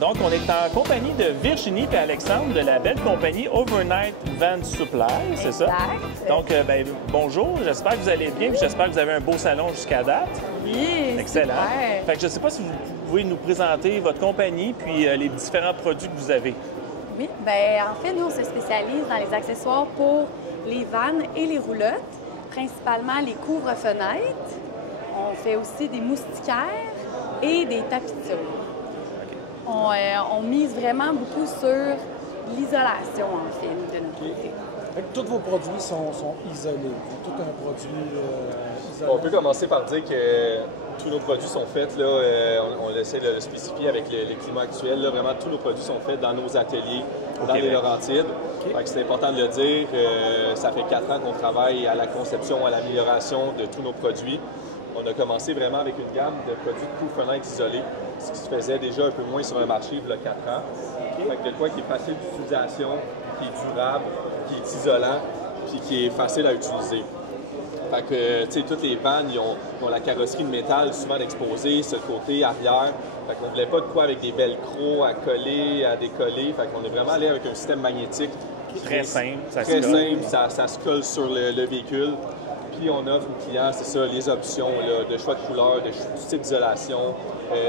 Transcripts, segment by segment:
Donc, on est en compagnie de Virginie et Alexandre de la belle compagnie Overnight Van Supply, c'est ça? Exact. Donc, bonjour, j'espère que vous allez bien, puis j'espère que vous avez un beau salon jusqu'à date. Oui, Excellent. super. Fait que je ne sais pas si vous pouvez nous présenter votre compagnie puis les différents produits que vous avez. Oui, bien, en fait, nous, on se spécialise dans les accessoires pour les vannes et les roulottes, principalement les couvre-fenêtres. On fait aussi des moustiquaires et des tapis de sol. On mise vraiment beaucoup sur l'isolation, en fait, de notre côté. Fait que tous vos produits sont isolés. Tout un produit isolé. On peut commencer par dire que tous nos produits sont faits, là, on essaie de le spécifier avec les climats actuels. Là, vraiment, tous nos produits sont faits dans nos ateliers, dans les Laurentides. C'est important de le dire. Ça fait 4 ans qu'on travaille à la conception, à l'amélioration de tous nos produits. On a commencé vraiment avec une gamme de produits de couvre-fenêtres isolés, ce qui se faisait déjà un peu moins sur le marché il y a 4 ans. Fait que de quoi qui est facile d'utilisation, qui est durable, qui est isolant, puis qui est facile à utiliser. Fait que, tu sais, toutes les vannes, ils ont la carrosserie de métal souvent exposée, ce côté arrière. Fait qu'on ne voulait pas de quoi avec des velcro à coller, à décoller. Fait qu'on est vraiment allé avec un système magnétique. Très simple, ça se colle sur le véhicule. Puis on offre aux clients, c'est ça, les options là, de choix de couleur, de type d'isolation,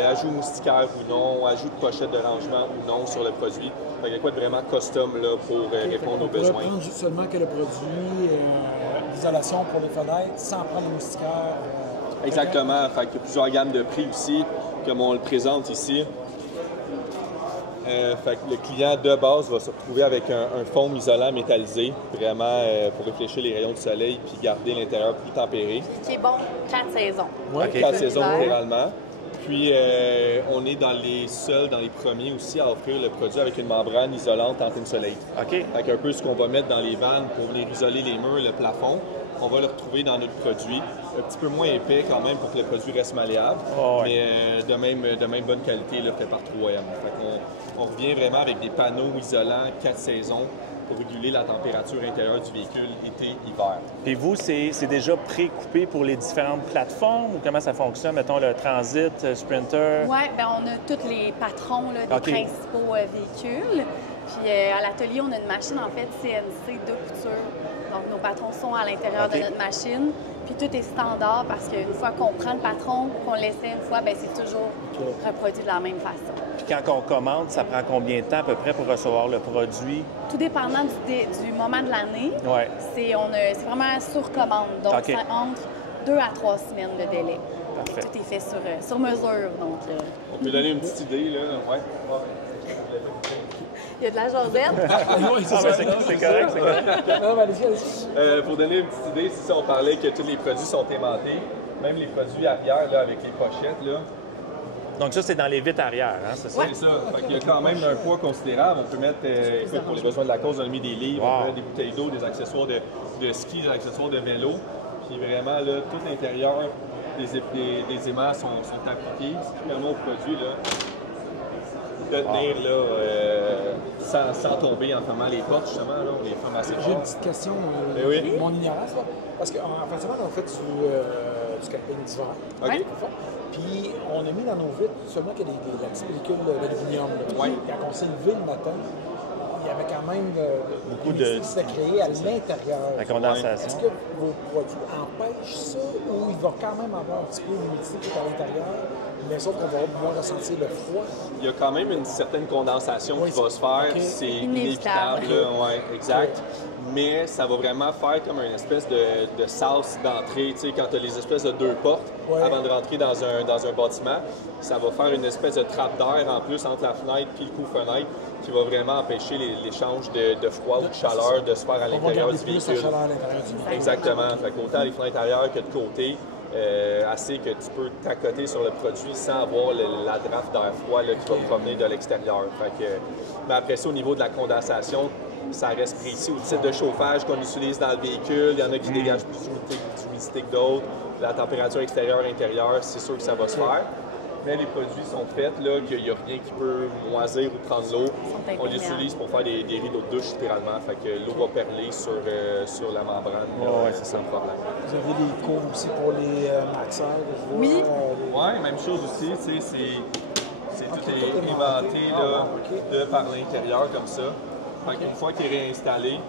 ajout moustiquaire ou non, ajout de pochette de rangement ou non sur le produit. Fait qu'il y a quoi de vraiment custom là, pour répondre aux besoins. On pourrait prendre juste seulement que le produit d'isolation pour les fenêtres sans prendre le moustiquaire. Exactement. Fait qu'il y a plusieurs gammes de prix aussi, comme on le présente ici. Fait que le client de base va se retrouver avec un foam isolant métallisé, vraiment pour réfléchir les rayons du soleil puis garder l'intérieur plus tempéré. Qui est bon 4 saisons. Oui, 4 saisons littéralement. Puis on est dans les seuls, dans les premiers aussi à offrir le produit avec une membrane isolante anti-insolate. OK. Fait un peu ce qu'on va mettre dans les vannes pour venir isoler les murs, le plafond. On va le retrouver dans notre produit. Un petit peu moins épais quand même pour que le produit reste malléable, mais de même bonne qualité là, fait par 3M. On revient vraiment avec des panneaux isolants 4 saisons pour réguler la température intérieure du véhicule été-hiver. Et vous, c'est déjà pré-coupé pour les différentes plateformes ou comment ça fonctionne? Mettons le Transit, Sprinter? Oui, bien, on a tous les patrons là, des principaux véhicules. Puis à l'atelier, on a une machine en fait CNC de couture. Donc nos patrons sont à l'intérieur de notre machine. Puis tout est standard parce qu'une fois qu'on prend le patron, qu'on l'essaie une fois, bien, c'est toujours reproduit de la même façon. Puis quand on commande, ça prend combien de temps à peu près pour recevoir le produit? Tout dépendant du moment de l'année, c'est vraiment sur commande. Donc, ça entre 2 à 3 semaines de délai. Parfait. Tout est fait sur mesure. Donc, on peut donner une petite idée, là. Ouais. Il y a de la jasette. C'est correct, c'est correct. Non, allez-y. Pour donner une petite idée, si on parlait que tous les produits sont aimantés, même les produits arrière, là, avec les pochettes, là. Donc ça, c'est dans les vitres arrière, hein, c'est ça? C'est ça. Fait qu'il y a quand même un poids considérable. On peut mettre, écoute, pour les besoins de la cause, on a mis des livres, on peut mettre des bouteilles d'eau, des accessoires de ski, des accessoires de vélo. Puis vraiment, là, tout l'intérieur des aimants sont appliqués, ce qui permet au produit, là, de tenir là, sans tomber en fermant les portes, justement. Là, on les ferme assez fort. J'ai une petite question, mon ignorance, là. Parce qu'en fait, on fait du camping d'hiver. Puis on a mis dans nos vitres seulement que la petite pellicule d'aluminium. Quand on s'est levé le matin, il y avait quand même beaucoup de qui s'est créé à l'intérieur. La condensation. Est-ce que vos produits empêchent ça ou il va quand même avoir un petit peu d'humidité qui est à l'intérieur, mais sauf qu'on va moins ressentir le froid? Il y a quand même une certaine condensation qui va se faire. C'est inévitable. Oui, exact. Mais ça va vraiment faire comme une espèce de sas d'entrée. Tu sais, quand tu as les espèces de 2 portes avant de rentrer dans un bâtiment, ça va faire une espèce de trappe d'air en plus entre la fenêtre et le couvre-fenêtre qui va vraiment empêcher l'échange de froid ou de chaleur de se faire à l'intérieur du véhicule. Exactement. Fait qu'autant les fenêtres arrière que de côté, assez que tu peux t'accoter sur le produit sans avoir la draft d'air froid là, qui va provenir de l'extérieur. Mais après ça, au niveau de la condensation, ça reste précis au type de chauffage qu'on utilise dans le véhicule. Il y en a qui dégagent plus d'humidité que d'autres. La température extérieure-intérieure, c'est sûr que ça va se faire. Mais les produits sont faits, là, qu'il n'y a rien qui peut moisir ou prendre l'eau. On les utilise pour faire des rideaux de douche, littéralement. Fait que l'eau va perler sur la membrane. C'est ça le problème. Vous avez des cours aussi pour les maxeurs? Oui. Oui, même chose aussi. C'est C'est tout est aimanté là, par l'intérieur comme ça. Une fois qu'il est réinstallé,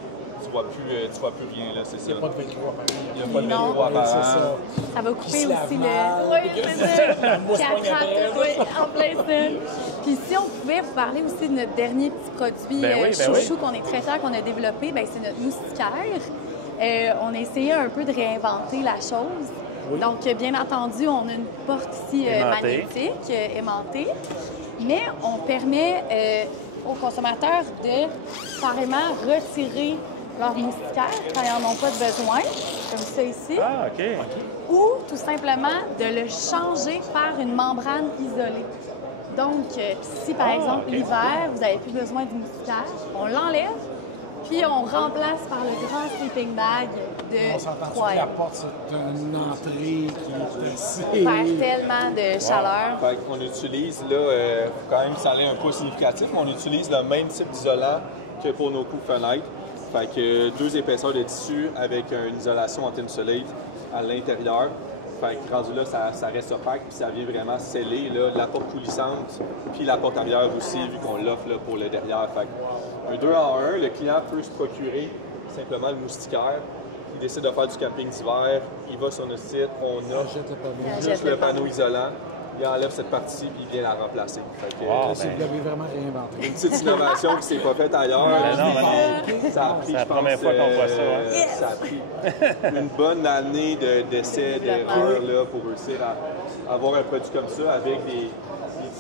tu vois plus rien, là, c'est ça. Il n'y a pas de velcro apparent. Il n'y a pas de velcro apparent. Ça va couper aussi le... Oui, c'est ça. En plein ça. Puis si on pouvait vous parler aussi de notre dernier petit produit chouchou qu'on est très fiers qu'on a développé, c'est notre moustiquaire. On a essayé un peu de réinventer la chose. Oui. Donc, bien entendu, on a une porte ici magnétique, aimantée, mais on permet aux consommateurs de carrément retirer leur moustiquaire quand ils n'en ont pas de besoin, comme ça ici. Ah, OK. Ou tout simplement de le changer par une membrane isolée. Donc, si par exemple l'hiver, vous n'avez plus besoin de moustiquaire, on l'enlève, puis on remplace par le grand sleeping bag de 3 la porte, c'est une entrée qui perd tellement de chaleur. Fait on utilise, là, quand même, ça allait un peu significatif, mais on utilise le même type d'isolant que pour nos coups-fenêtres. Fait que 2 épaisseurs de tissu avec une isolation anti-insulate à l'intérieur. Fait que rendu là, ça reste opaque, puis ça vient vraiment sceller là, la porte coulissante, puis la porte arrière aussi, vu qu'on l'offre pour le derrière. Fait que un 2 en 1, le client peut se procurer simplement le moustiquaire. Il décide de faire du camping d'hiver, il va sur notre site, on offre juste le panneau isolant. Il enlève cette partie puis il vient la remplacer. Vous l'avez vraiment réinventé. Une petite innovation qui ne s'est pas faite ailleurs. Ça a pris, c'est la première fois qu'on voit ça. Ça a pris une bonne année d'essais, d'erreurs pour réussir à avoir un produit comme ça avec des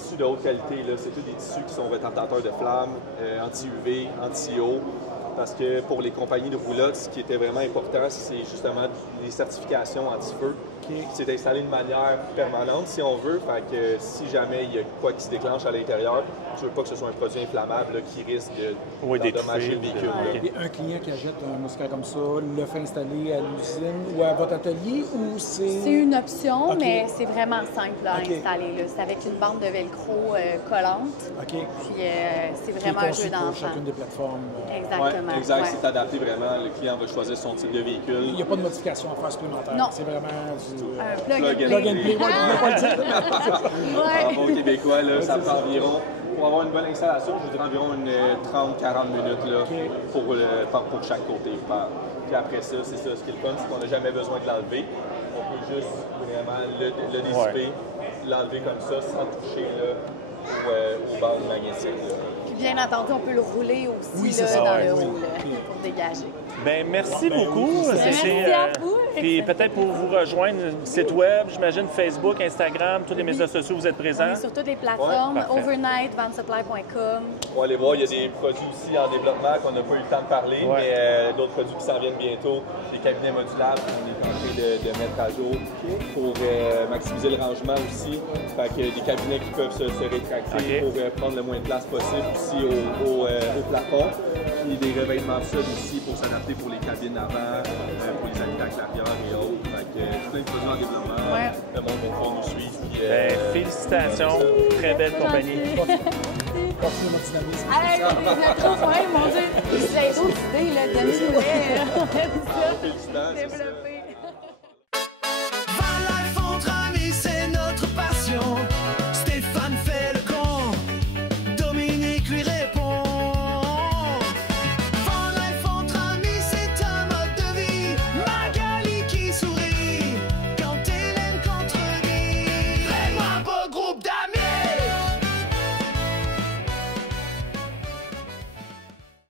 tissus de haute qualité. C'est tous des tissus qui sont rétentateurs de flammes, anti-UV, anti-eau. Parce que pour les compagnies de roulotte, ce qui était vraiment important, c'est justement les certifications anti-feu. C'est installé de manière permanente, si on veut. Fait que si jamais il y a quoi qui se déclenche à l'intérieur, tu ne veux pas que ce soit un produit inflammable là, qui risque d'endommager le véhicule. Un client qui achète un moustiquaire comme ça, le fait installer à l'usine ou à votre atelier ou c'est... C'est une option, mais c'est vraiment simple à installer. C'est avec une bande de velcro collante. Puis c'est vraiment un jeu d'enfant. Chacune des plateformes. Exactement. Ouais, exact, c'est adapté vraiment. Le client va choisir son type de véhicule. Il n'y a pas de modification à faire supplémentaire. Non. C'est vraiment du... Un plug and play. En bon québécois, là, ça prend environ, pour avoir une bonne installation, je dirais environ 30-40 minutes là, pour chaque côté. Puis après ça, c'est ça. Ce qui est le fun, c'est qu'on n'a jamais besoin de l'enlever. On peut juste vraiment le dissiper, l'enlever comme ça, sans toucher là, aux bandes magnétiques. Là. Puis bien entendu, on peut le rouler aussi dans le haut pour dégager. Bien, merci beaucoup. Merci à vous. Puis peut-être pour vous rejoindre, site web, j'imagine Facebook, Instagram, tous les médias sociaux, vous êtes présents? On est sur toutes les plateformes, overnightvansupply.com. On va aller voir, il y a des produits aussi en développement qu'on n'a pas eu le temps de parler, mais d'autres produits qui s'en viennent bientôt. Des cabinets modulables qu'on est en train de mettre à jour pour maximiser le rangement aussi. Fait que des cabinets qui peuvent se rétracter pour prendre le moins de place possible aussi au plafond. Puis des revêtements de sol aussi pour s'adapter pour les cabines avant, pour les habitacles arrière et autres. Fait que plein de produits en développement. Le monde va pouvoir nous suivre. Puis, félicitations, très belle compagnie. Continuez votre dynamisme. Mon Dieu, j'ai d'autres idées, là, de félicitations.